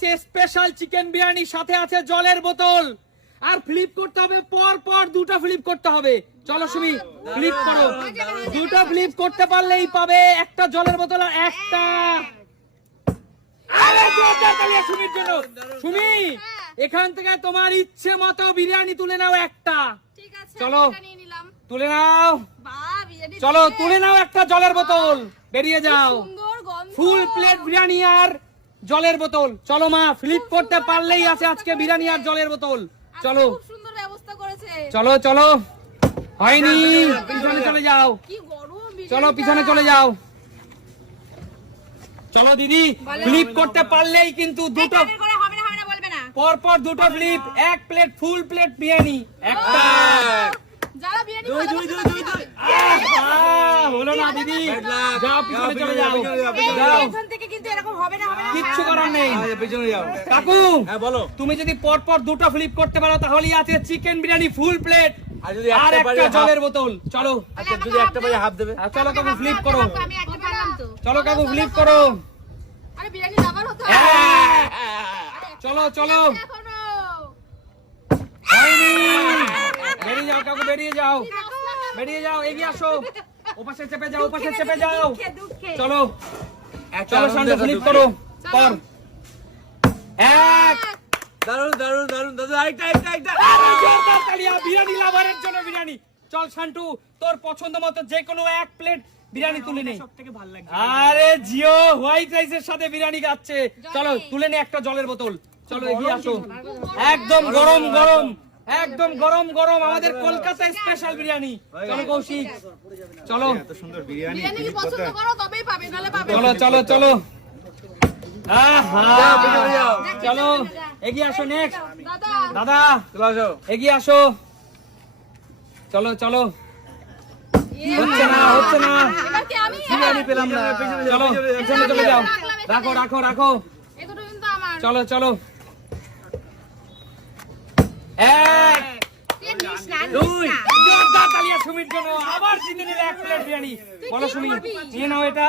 আছে special chicken biryani, সাথে আছে জলের বোতল। আর ফ্লিপ করতে হবে, পর পর দুটো ফ্লিপ করতে হবে। চলো সুমি ফ্লিপ করো, দুটো ফ্লিপ করতে পারলেই পাবে একটা জলের বোতল আর একটা। আরে জোরদার তালি সুমির জন্য। সুমি এখান থেকে তোমার ইচ্ছে মতো বিরিয়ানি তুলে নাও একটা। ঠিক আছে, চলো এটা নিয়ে নিলাম। তুলে নাও, বাহ, বিরিয়ানি চলো দিয়েছে। তুলে নাও একটা জলের বোতল, বেরিয়ে যাও। সুন্দর গন্ধ। ফুল প্লেট বিরিয়ানি আর জলের বোতল। চলো মা, ফ্লিপ করতে পারলেই আছে আজকে বিরিয়ানি আর জলের বোতল। চলো খুব সুন্দর ব্যবস্থা করেছে। চলো চলো, হয়নি, পিছনে চলে যাও। কি গরম বিরিয়ানিটা। চলো পিছনে চলে যাও। চলো দিদি, ফ্লিপ করতে পারলেই কিন্তু দুটো এই করে হবে না, হবে না বলবে না। পর পর দুটো ফ্লিপ, এক প্লেট ফুল প্লেট বিরিয়ানি একটা। যারা বিরিয়ানি দুই দুই দুই দুই দুই হলো না দিদি, যাও পিছনে চলে যাও, এই যাও, এখান থেকে কিন্তু এরকম হবে না, হবে না। কিচ্ছু করার নেই। পেছনে যাও। কাকু হ্যাঁ বলো। তুমি যদি পর পর দুটো ফ্লিপ করতে পারো তাহলেই আছে চিকেন বিরিয়ানি ফুল প্লেট আর যদি আর একটা পারে একটা জলের বোতল। চলো আচ্ছা যদি একটা পারে হাফ দেবে। চলো কাকু ফ্লিপ করো, আমি একটা পারলাম তো। চলো কাকু ফ্লিপ করো। আরে বিরিয়ানি আবার হতো। চলো চলো, এখনো। হয়নি, বেরিয়ে যাও কাকু, বেরিয়ে যাও, বেরিয়ে যাও, এগিয়ে আসো, ওপাশে চেপে যাও, ওপাশে চেপে যাও। দুঃখে। চলো চলো শান্ত, ফ্লিপ করো, কর। এক, দারুন দারুন দারুন দাদু, আরেকটা একটা একটা। জোরদার তালিয়া বিরিয়ানি লাভারের জন্য বিরিয়ানি। চল শান্টু, তোর পছন্দ মতো যে কোনো এক প্লেট বিরিয়ানি তুলে নে। আরে জিও হোয়াইট রাইসের সাথে বিরিয়ানি খাচ্ছে। চলো তুলে নে একটা জলের বোতল। চলো এগিয়ে আসো, একদম গরম গরম, একদম গরম গরম আমাদের কলকাতার স্পেশাল বিরিয়ানি। চলো কৌশিক, চলো এত সুন্দর বিরিয়ানি। বিরিয়ানি কি পছন্দ করো তবেই পাবে, নালে পাবে চলো চলো চলো। আহা, যাও, পিছনে যাও। চলো এগিয়ে আসো, নেক্সট দাদা। দাদা চলো আসো। এগিয়ে আসো। চলো চলো, হচ্ছে না হচ্ছে না, এবার কি আমি? বিরিয়ানি পেলাম না। চলো পিছনে চলে যাও, রাখো রাখো রাখো। এই দুটো কিন্তু আমার। চলো চলো, এক, দুই, জোরদার তালিয়া সুমির জন্য। আবার জিতে নিলে এক প্লেট বিরিয়ানি। বলো সুমি, নিয়ে নাও এটা।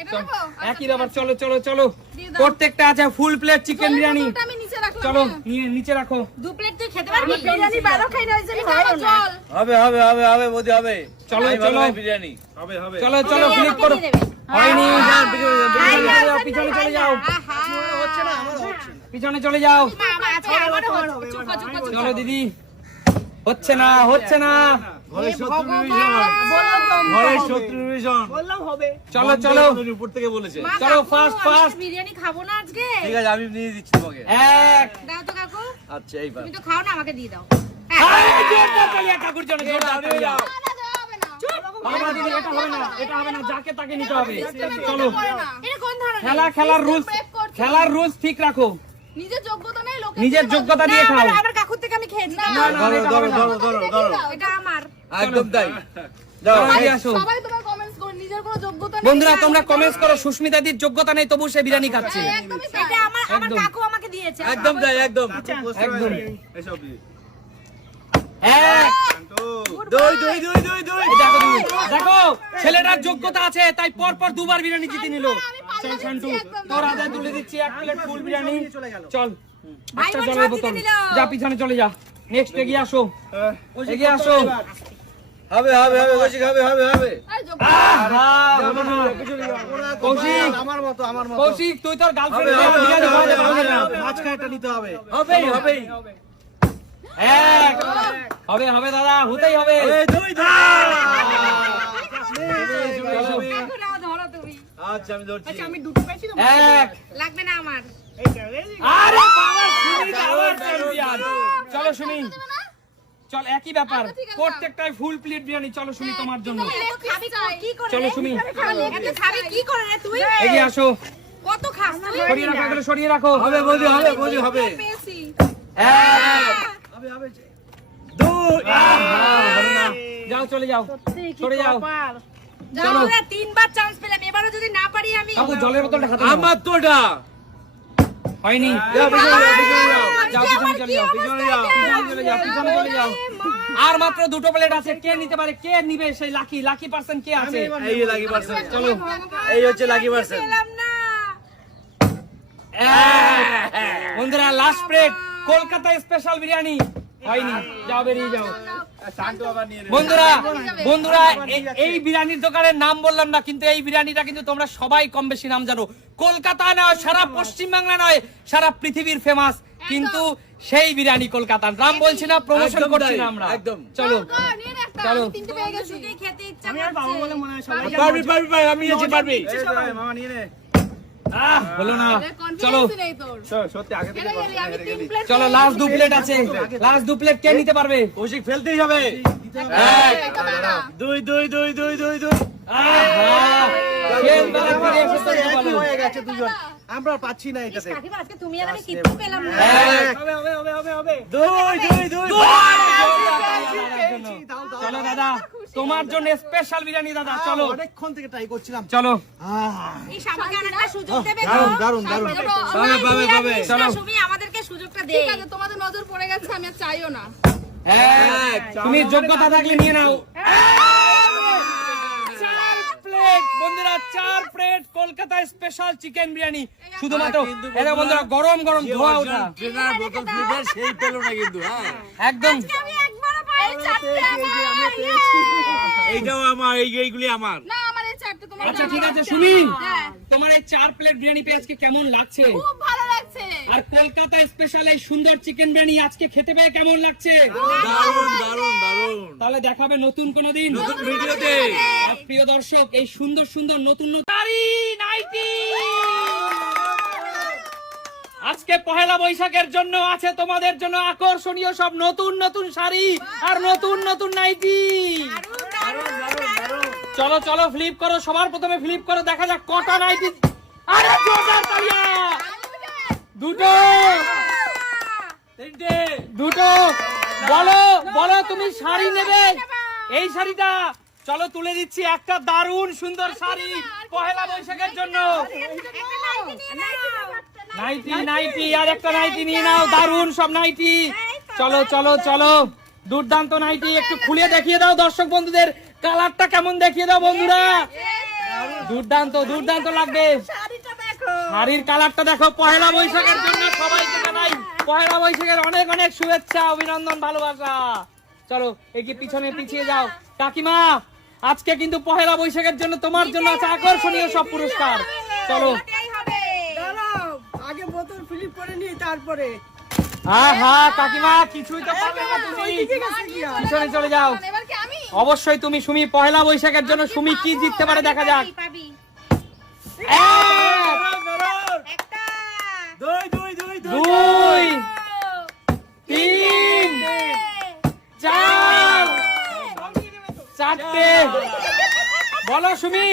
এটা নেবো? একই ব্যাপার, চলো চলো চলো। প্রত্যেকটা আছে ফুল প্লেট চিকেন বিরিয়ানি। দুটোটা আমি নিচে রাখলাম। চলো না? নিয়ে নিচে রাখো। দু প্লেট তুই খেতে পারবি? বিরিয়ানি বারো খাই না, ওই জন্য হয় না। হবে হবে হবে হবে বৌদি হবে। চলো, আমি ভালো চলো। খাই বিরিয়ানি। হবে হবে। চলো চলো, ফ্লিপ করো। হয়নি, যান, পিছনে যান, পিছনে যান। চলে যাও, পিছনে চলে যাও, পিছনে চলে যাও। চলো দিদি, হচ্ছে না হচ্ছে না। ঘরের শত্রু বিভীষণ। ঘরের শত্রু বিভীষণ। চলো চলো উপর থেকে বলেছে। চলো, ফাস্ট ফাস্ট। বিরিয়ানি খাবো না আজকে। ঠিক আছে আমি নিয়ে দিচ্ছি তোমাকে। এক, দাও তো কাকু, আচ্ছা এইবার। তুমি তো খাও না, আমাকে দিয়ে দাও। আরে জোরদার তালিয়া কাকুর জন্য, জোরদার তালিয়া। না, দেওয়া হবে না। হবে না দিদি, এটা হবে না, এটা হবে না, যাকে তাকে নিতে হবে। চলো, এটা কোন ধরনের? খেলার রুলস, Prep করছো। খেলার রুলস ঠিক রাখো। নিজের যোগ্যতা নেই, লোকের নিজের দিয়ে যোগ্যতা দাও। দিয়ে না, খাও। আমার কাকুর থেকে আমি খেয়ে না। না, ধরো এটা ধরো হবে না। ধরো ধরো ধরো। এটা আমার। একদম তাই। যাও। চলো, এগিয়ে আসো। সবাই তোমার কমেন্টস করো, নিজের কোনো যোগ্যতা নেই। বন্ধুরা তোমরা কমেন্টস করো, সুস্মিতা দির যোগ্যতা নেই তবু সে বিরিয়ানি খাচ্ছে। একদমই তাই। এটা আমার একদম। কাকু আমাকে দিয়েছে। একদম তাই একদম। একদম। এসব এক, দুই দুই দুই দুই দুই। এই দেখো তুমি, দেখো ছেলেটার যোগ্যতা আছে তাই পর পর দুবার বিরিয়ানি জিতে নিল। চল শান্টু, তোর আদায় তুলে দিচ্ছি এক প্লেট ফুল বিরিয়ানি। চল একটা বোন জলের সব জিতে বোতল, নিল। যা পিছনে চলে যা। নেক্সট এগিয়ে আসো, এগিয়ে আসো। হবে হবে হবে কৌশিক হবে হবে হবে। আরে যোগ্যতা। আহা, হলো না। কৌশিক, আমার মতো আমার মতো। কৌশিক তুই তোর গার্লফ্রেন্ড হবে, হবে, বিরিয়ানি হবে, খাওয়াতে হবে, পারবি না। মাঝখানেটা নিতে হবে। হবেই হবেই। এক, হবে হবে দাদা, হতেই হবে। এই দুই দুই। চলো। কাকু নাও, ধরো তুমি। আচ্ছা আমি ধরছি। আমি দুটো পেয়েছি তো। এক, লাগবে না আমার। আরে বাবা, সুমিত আবার চ্যাম্পিয়ন। চলো সুমি, চল একই ব্যাপার, আচ্ছা, ঠিক আছে। প্রত্যেকটাই ফুল প্লেট বিরিয়ানি। চলো সুমি তোমার জন্য, এত খাবি কি করে? চলো সুমি, এত খাবি কি করে রে তুই? এগিয়ে আসো। কত খাস তুই? সরিয়ে রাখো, এগুলো সরিয়ে রাখো। হবে বৌদি হবে বৌদি হবে। পেয়েছি। এক, হবে হবে। দুই, আহা, হলো না। যাও চলে যাও, সরে যাও। চলো। আমরা তিনবার চান্স পেলাম, এবারও যদি না পারি আমি। কাকু জলের বোতলটা হাতে নাও। আমার তোটা। হয়নি, যাও পিছনে যাও পিছনে যাও। যাও পিছনে চলে যাও, পিছনে যাও। পিছনে চলে যাও, পিছনে চলে যাও। আর মাত্র দুটো প্লেট আছে, কে নিতে পারে, কে নিবে সেই লাকি লাকি পার্সন কে আছে? এই লাগি পারছেন। চলো, এই হচ্ছে লাগি পারছেন। পেলাম না। এক, বন্ধুরা last plate Kolkata special biryani হয়নি, যাও বেরিয়ে যাও। বন্ধুরা বন্ধুরা এই বিরিয়ানির দোকানের নাম বললাম না, কিন্তু এই বিরিয়ানিটা কিন্তু তোমরা সবাই কম বেশি নাম জানো। কলকাতা নয়, সারা পশ্চিমবাংলা নয়, সারা পৃথিবীর ফেমাস, কিন্তু সেই বিরিয়ানি কলকাতার নাম বলছি না, প্রমোশন করছি না আমরা। একদম। চলো চলো। পারবি পারবি ভাই, আমি আছি, পারবি। হলো না, চলো সত্যি আগে থেকে চলো, লাস্ট দু প্লেট আছে, লাস্ট দু প্লেট কে নিতে পারবে? কৌশিক ফেলতেই হবে। 2 2 2 2 2 2 হয়ে গেছে দুজন, আমরা পাচ্ছি না এটাতে। কাকিমা আজকে তুমি আর আমি কিচ্ছু পেলাম না। হবে 2 2 2 চলো দাদা, তোমার জন্য স্পেশাল বিরিয়ানি দাদা, চলো। অনেকক্ষণ থেকে ট্রাই করছিলাম। চলো এই সাবাকে আরেকটা সুযোগ দেবে গো। দারুন দারুন দারুন। পাবে। চলো সুমি আমাদেরকে সুযোগটা দে। ঠিক আছে, তোমাদের নজর পড়ে গেছে, আমি আর চাইও না। তুমি যোগ্যতা থাকলে নিয়ে নাও। 4 প্লেট বন্ধুরা, 4 plate Kolkata special chicken biryani, শুধুমাত্র এটা বন্ধুরা গরম গরম ধোয়া ওঠা, সেই পেলো না কিন্তু। হ্যাঁ একদম। আমি একবারও পাই চারটে আমার। এইটাও আমার, এইগুলি আমার। না আমার এই চারটে তোমার। আচ্ছা ঠিক আছে সুমি, তোমার এই 4 প্লেট বিরিয়ানি পেয়ে আজকে কেমন লাগছে? খুব ভালো লাগছে। আর কলকাতা স্পেশাল এই সুন্দর চিকেন বিরিয়ানি আজকে খেতে পেয়ে কেমন লাগছে? দারুন দারুন দারুন। তাহলে দেখাবে নতুন কোন দিন নতুন ভিডিওতে। আর প্রিয় দর্শক, এই সুন্দর সুন্দর নতুন শাড়ি নাইটি আজকে পহেলা বৈশাখের জন্য আছে তোমাদের জন্য আকর্ষণীয় সব নতুন নতুন শাড়ি আর নতুন নতুন নাইটি। চলো চলো ফ্লিপ করো, সবার প্রথমে ফ্লিপ করো, দেখা যাক কটা নাইটি। আরে জোরদার তালিয়া, দুটো তিনটে। দুটো। বলো বলো তুমি শাড়ি নেবে? এই শাড়িটা চলো তুলে দিচ্ছি, একটা দারুণ সুন্দর শাড়ি পহেলা বৈশাখের জন্য। নাইটি নাইটি আর একটা নাইটি নিয়ে নাও, দারুণ সব নাইটি। চলো চলো চলো, দুর্দান্ত নাইটি। একটু খুলে দেখিয়ে দাও দর্শক বন্ধুদের, কালারটা কেমন দেখিয়ে দাও বন্ধুরা। দুর্দান্ত দুর্দান্ত লাগবে। শাড়ির কালারটা দেখো। পহেলা বৈশাখের জন্য সবাইকে জানাই পহেলা বৈশাখের অনেক অনেক শুভেচ্ছা, অভিনন্দন, ভালোবাসা। চলো এগিয়ে পিছনে পিছিয়ে যাও। কাকিমা আজকে কিন্তু পহেলা বৈশাখের জন্য তোমার জন্য আছে আকর্ষণীয় সব পুরস্কার। চলো আগে বোতল ফিলিপ করে নি, তারপরে হ্যাঁ কাকিমা কিছুই তো পারবে না তুমি, পিছনে চলে যাও। এবার কি আমি? অবশ্যই তুমি সুমি, পহেলা বৈশাখের জন্য সুমি কি জিততে পারে দেখা যাক। পাবি। এক, একটা, 2 2 2 দুই, তিন, চার, চারটে। বলো সুমি,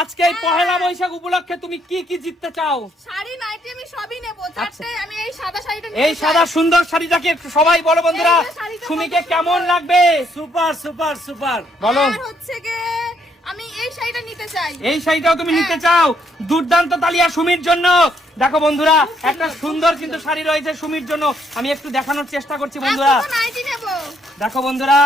আজকে এই পহেলা বৈশাখ উপলক্ষে তুমি কি কি জিততে চাও? শাড়ি নাইটি আমি সবই নেব, চারটে। আমি এই সাদা শাড়িটা এই সাদা সুন্দর শাড়িটাকে একটু সবাই বলো বন্ধুরা, সুমিকে কেমন লাগবে? Super super super. বলো। আর হচ্ছে গিয়ে আমি এই শাড়িটা নিতে চাই। এই শাড়িটাও তুমি নিতে চাও? দুর্দান্ত তালিয়া সুমির জন্য। দেখো বন্ধুরা, একটা সুন্দর কিন্তু শাড়ি রয়েছে সুমির জন্য, আমি একটু দেখানোর চেষ্টা করছি বন্ধুরা। আর দুটো নাইটি নেব। দেখো বন্ধুরা,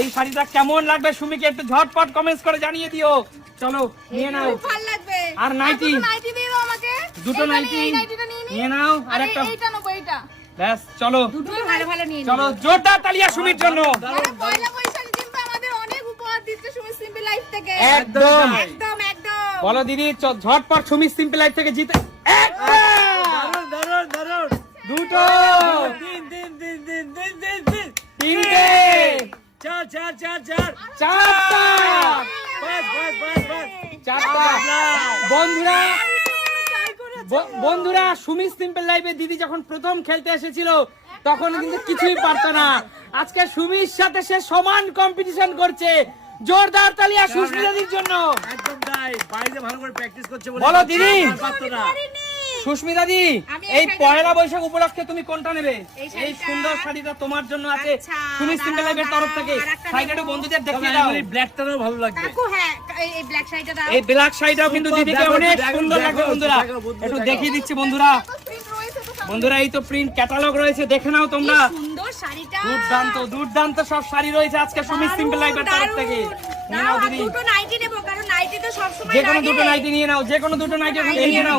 এই শাড়িটা কেমন লাগবে সুমিকে একটু ঝটপট কমেন্টস করে জানিয়ে দিও। চলো নিয়ে নাও। খুব ভালো লাগবে। আর নাইটি? দুটো নাইটি দিয়ে দাও আমাকে। দুটো এইটা নাইটি নিয়ে, এই নাইটিটা নিয়ে নি। নিয়ে নাও। আর আরে একটা, এইটা নেব, এইটা। ব্যাস চলো দুটো ভালো ভালো নিয়ে চলো, জোরদার তালিয়া সুমির জন্য। মানে পয়লা বৈশাখে কিন্তু আমাদের অনেক উপহার দিচ্ছে সুমি সিম্পল লাইফ থেকে। একদম একদম একদম। বলো দিদি, ঝটপট সুমি সিম্পল লাইফ থেকে জিতে। একটা, দারুন দারুন দারুন। দুটো, 3 3 3 3 3 3 3 তিনটে, 4 4 4 4 চারটা, 5 5 5 5 চারটা। বন্ধুরা বন্ধুরা সুমি সিম্পল লাইফে দিদি যখন প্রথম খেলতে এসেছিল তখন কিন্তু কিছুই পারতো না। আজকে সুমির সাথে সে সমান কম্পিটিশন করছে। জোরদার তালিয়া সুস্মিতাদির জন্য। একদম তাই, বাইরে ভালো করে প্র্যাকটিস করছে বলে। বলো দিদি। পারতো না। সুস্মিতা দি, আমি এই এই পহেলা বৈশাখ উপলক্ষে তুমি কোনটা নেবে? এই শাড়িটা। এই সুন্দর শাড়িটা তোমার জন্য আছে আচ্ছা, সুমি সিম্পল লাইফের তরফ থেকে। আরেকটা শাড়িটা নেবো। বন্ধুদের তবে দেখিয়ে দাও। আমার এই ব্ল্যাকটাও ভালো লাগবে। কাকু হ্যাঁ, এই ব্ল্যাক শাড়িটা দাও। এই ব্ল্যাক শাড়িটাও কিন্তু সুন্দর, দিদিকে দেখো, অনেক দেখো, সুন্দর দেখো, লাগবে বন্ধুরা। দেখো, বন্ধুরা, একটু দেখো। দেখিয়ে দিচ্ছি বন্ধুরা। কত প্রিন্ট রয়েছে তো সামনে। বন্ধুরা এই তো প্রিন্ট ক্যাটালগ রয়েছে, দেখে নাও তোমরা। কি সুন্দর শাড়িটা। দুর্দান্ত দুর্দান্ত সব শাড়ি রয়েছে আজকে সুমি সিম্পল লাইফের তরফ থেকে। নিয়ে নাও দাও, আর দিদি। দুটো নাইটি নেব, কারণ নাইটি তো সবসময় যে কোনো লাগে। দুটো নাইটি নিয়ে নাও, যে কোনো দুটো নাইটি ওখান থেকে এই নিয়ে নাও।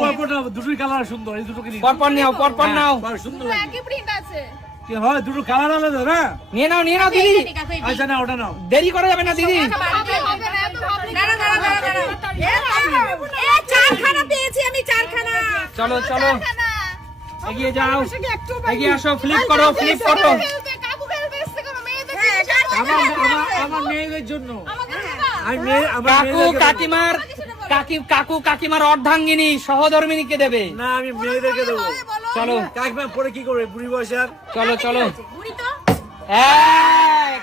দুটোই কালার সুন্দর, এই দুটোকে নিয়ে পরপর নাও, পরপর নাও। সুন্দর কিন্তু লাগে। একই প্রিন্ট আছে। কি হয়, দুটো কালার আলাদা না? নিয়ে নাও, নিয়ে নাও দিদি। ঠিক আছে, এই আচ্ছা না, ওটা নাও। দেরি করা যাবে না দিদি। হবে না, এত ভাবলি না। এ চারখানা পেয়েছি আমি, চারখানা। চলো চলো চারখানা। এগিয়ে যাও, এগিয়ে আসো, ফ্লিপ করো, ফ্লিপ করো। কাকু খেলবে এসছে কোনো মেয়েদের আমার মেয়েদের জন্য। আমাদের আমার কাকু মেয়েদেরকে দেবো। কাকিমার কাকু কাকিমার অর্ধাঙ্গিনী সহধর্মিনীকে দেবে। না, আমি মেয়েদেরকে দেবো। চলো কাকিমা পরে কি করবে বুড়ি বয়সে আর? চলো চলো বুড়ি তো এক,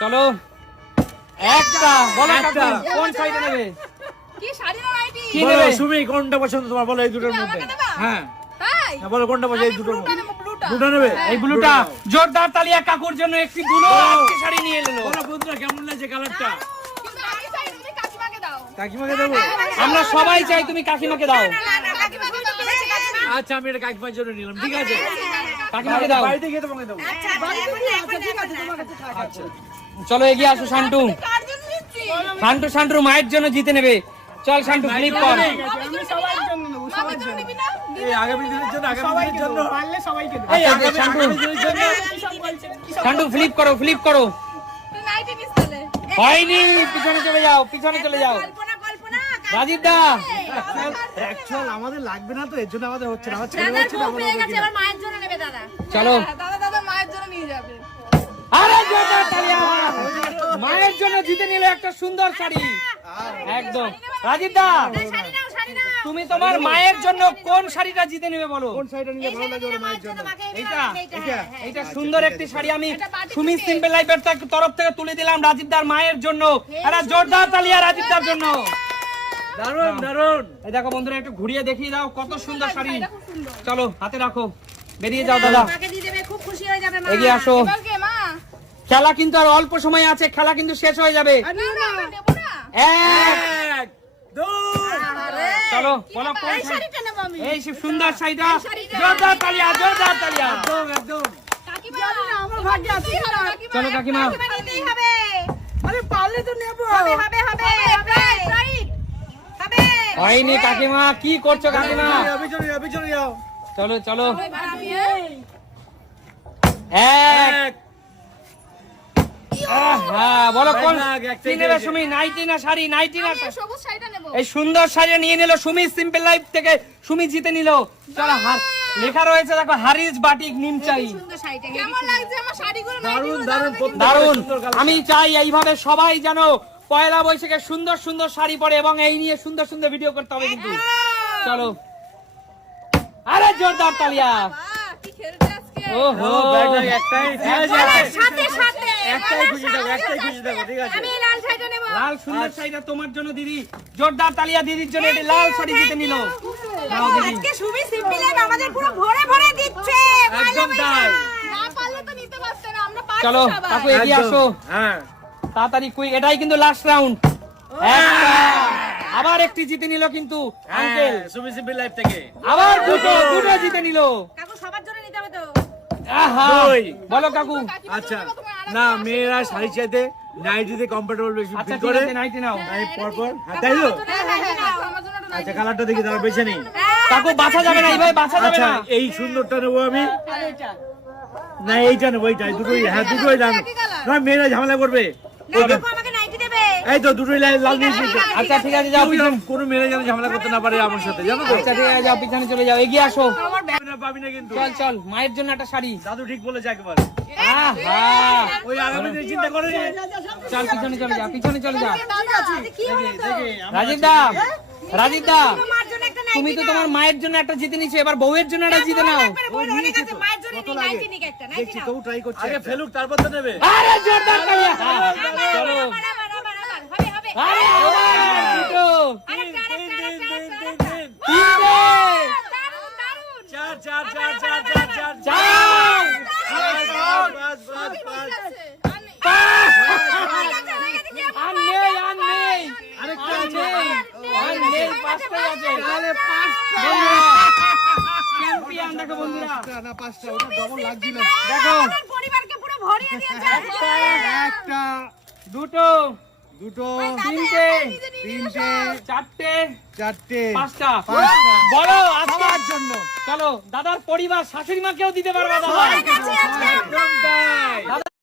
চলো একটা। বলো কাকু একটা। কোন সাইডে নেবে? কি শাড়ি না নাইটি? কি বলো, নেবে? সুমি কোনটা পছন্দ তোমার, বলো এই দুটোর তুমি মধ্যে। আমাকে দেবা? হ্যাঁ তাই? হ্যাঁ, বলো কোনটা পছন্দ, এই দুটোর মধ্যে। ব্লুটা। দুটো নেবে? এই ব্লুটা। জোরদার তালিয়া কাকুর জন্য একটি ব্লু একটি শাড়ি নিয়ে এলো। বলো বন্ধুরা কেমন লাগছে কালারটা? কিন্তু আমি চাই তুমি কাকিমাকে দাও। কাকিমাকে দেবো? আমরা সবাই চাই তুমি কাকিমাকে দাও। না কাকিমাকে তো পেয়েছি কাকিমা। আচ্ছা, আমি এটা কাকিমার জন্য নিলাম, ঠিক আছে? কাকিমাকে দাও। বাড়িতে গিয়ে তোমাকে দেবো। আচ্ছা ঠিক আছে তোমার কাছে থাক। আচ্ছা চলো এগিয়ে আসো শান্টু। কার জন্য নিচ্ছি? শান্টু মায়ের জন্য জিতে নেবে। চল শান্টু ফ্লিপ কর। আমি সবার জন্য নেব, সবার জন্য নিবি না? এই আগামী দিনের জন্য, আগামী দিনের জন্য এই আচ্ছা, আগামী শান্টু। আগামী দিনের জন্য। শান্টু ফ্লিপ করো, ফ্লিপ করো। তুই নাইটি নিস তাহলে। হয়নি, পিছনে চলে যাও, পিছনে চলে যাও। কল্পনা রাজীব দা অ্যাকচুয়াল আমাদের লাগবে না তো, এর জন্য আমাদের হচ্ছে না। আমার ছেলে দাদার হচ্ছে না, বউ আমার পেয়ে হচ্ছে গেছে, না। এবার মায়ের জন্য নেবে দাদা। চলো। দাদা মায়ের জন্য নিয়ে যাবে। আরে জোরদার তালিয়া। মায়ের জন্য জিতে নিলে একটা সুন্দর শাড়ি। একদম। রাজীব দা শাড়ি নাও, শাড়ি নাও। তুমি তোমার মায়ের জন্য কোন শাড়িটা জিতে নেবে বলো? কোন শাড়িটা নিলে ভালো লাগবে ওর মায়ের জন্য? এইটা? এইটা? এইটা সুন্দর একটি শাড়ি আমি সুমি সিম্পল লাইফের তরফ থেকে তুলে দিলাম রাজীব দার মায়ের জন্য। একটা জোরদার তালিয়া রাজীব দার জন্য। দারুণ দারুণ। এই দেখো বন্ধুরা, একটু ঘুরিয়ে দেখিয়ে দাও কত সুন্দর শাড়ি। চলো হাতে রাখো, বেরিয়ে যাও দাদা। মাকে দিয়ে দেবে, খুব খুশি হয়ে যাবে মা। এগিয়ে আসো। এবার কে মা? খেলা কিন্তু আর অল্প সময় আছে, খেলা কিন্তু শেষ হয়ে যাবে। না আমি নেবো না। এক, এক, দুই। আরে চলো বলো কোন এই শাড়ি? শাড়িটা নেবো আমি। এই সুন্দর শাড়িটা। শাড়িটা। জোরদার তালিয়া, জোরদার তালিয়া। একদম একদম। কাকিমা আমার ভাগ্যে আছে। চলো কাকিমা। নিতেই হবে। আরে পারলে তো নেবো। হবে হবে হবে হবে। হবে। হয়নি কাকিমা, কি করছো কাকিমা? পিছনে যাও, পিছনে যাও। চলো চলো এবার আমি এক। এক। হ্যাঁ বলো কোন ভাগ, একটাই কি নেবে দিয়েছে। সুমি? নাইটি না শাড়ি? নাইটি না শাড়ি? সবুজ শাড়িটা নেবো। এই সুন্দর শাড়ি নিয়ে নিল সুমি সিম্পল লাইফ থেকে। সুমি জিতে নিল। চলো লেখা রয়েছে দেখো, হারিস বাটিক নিমচাই। সুন্দর শাড়িটা কেমন লাগছে আমার শাড়িগুলো? দারুণ দারুণ। দারুণ। সুন্দর কালার। আমি চাই এইভাবে সবাই যেন পয়লা বৈশাখে সুন্দর সুন্দর শাড়ি পরে এবং এই নিয়ে সুন্দর সুন্দর ভিডিও করতে হবে কিন্তু। চলো আরে জোরদার তালিয়া। কি খেলছে আজকে? ওহো ব্যাগ লাগে একটাই, ঠিক আছে? গলার সাথে সাথে একটাই খুশি থাকো, একটাই খুশি থাকো, ঠিক আছে? আমি লাল শাড়িটা নেবো। লাল সুন্দর শাড়িটা তোমার জন্য দিদি। জোরদার তালিয়া দিদির জন্য এটি লাল শাড়ি জিতে নিল। নাও দিদি। আজকে সুমি সিম্পল লাইফ আমাদের পুরো ভরে ভরে দিচ্ছে। একদম তাই। না পারলে তো নিতে পারতে না, আমরা পারছি চলো সবাই। কাকু এগিয়ে একদম। আসো হ্যাঁ। তাড়াতাড়ি কুইক। এটাই কিন্তু লাস্ট রাউন্ড। আবার একটি জিতে নিল কিন্তু আঙ্কেল। সুমি সিম্পল লাইফ থেকে। আবার দুটো জিতে নিল। কাকু সবার জন্য নিতে হবে তো। আহা দুই। বলো কাকু। আচ্ছা না, মেয়েরা শাড়ি চাইতে নাইটিতে কমফোর্টেবল বেশি আচ্ছা ফিল ঠিক করে। আছে, নাইটি নাও। আমি পরপর হ্যাঁ, তাই তো? আমার জন্য একটু আচ্ছা কালারটা দেখি, তার বেছে নেই। কাকু বাছা যাবে না, এইভাবে বাছা যাবে আচ্ছা না। এই সুন্দরটা নেবো আমি। না এইটা নেবো, এইটা দুটোই। হ্যাঁ দুটোই দাম। না মেয়েরা ঝামেলা করবে। কাকু আমাকে নাইটি দেবে। এই তো দুটোই লাল নিয়েছি। আচ্ছা ঠিক আছে, যাও পিছনে। কোনো মেয়েরা যেন ঝামেলা করতে না পারে আমার সাথে, জানো তো? আচ্ছা ঠিক আছে, যাও পিছনে চলে যাও, এগিয়ে আসো। পাবি না কিন্তু। চল চল মায়ের জন্য একটা শাড়ি। দাদু ঠিক বলেছে একেবারে। আহা ওই আগামী দিনে চিন্তা করে। চল পিছনে চলে যাও, পিছনে চলে যাও। কি হলো তো? রাজীব দা, রাজীব দা, তোমার জন্য একটা নাইটি তুমি তো তোমার মায়ের জন্য একটা জিতে নিছো, এবার বউয়ের জন্য একটা জিতে নাও। অনেক আছে, মায়ের জন্য নি নাইটি নিক একটা নাইটি দেখছি নাও। তবু ট্রাই করছে। আগে ফেলুক তারপর তো নেবে। আরে জোরদার তালিয়া। চলো আবার, হবে হবে। আরে আবার দুটো, আরেকটা আরেকটা আরেকটা তিনটে, দারুণ দারুণ। চার চার চার চার চার চার চার, বাস বাস বাস। আর নেই, আর নেই, আরেকটা আর আছে। নেই, আর নেই, পাঁচটাই আছে। চ্যাম্পিয়ন দেখো বন্ধুরা, না পাঁচটা, ওটা ডবল লাগছিল। দেখো পরিবারকে পুরো ভরিয়ে দিয়েছে। একটা দুটো, দুটো, তিনটে, তিনটে, চারটে, চারটে, পাঁচটা। পাঁচটা। বলো আজকে সবার জন্য। চলো দাদার পরিবার শাশুড়ি মাকেও দিতে পারবা দাদা। হয়ে গেছে আজকে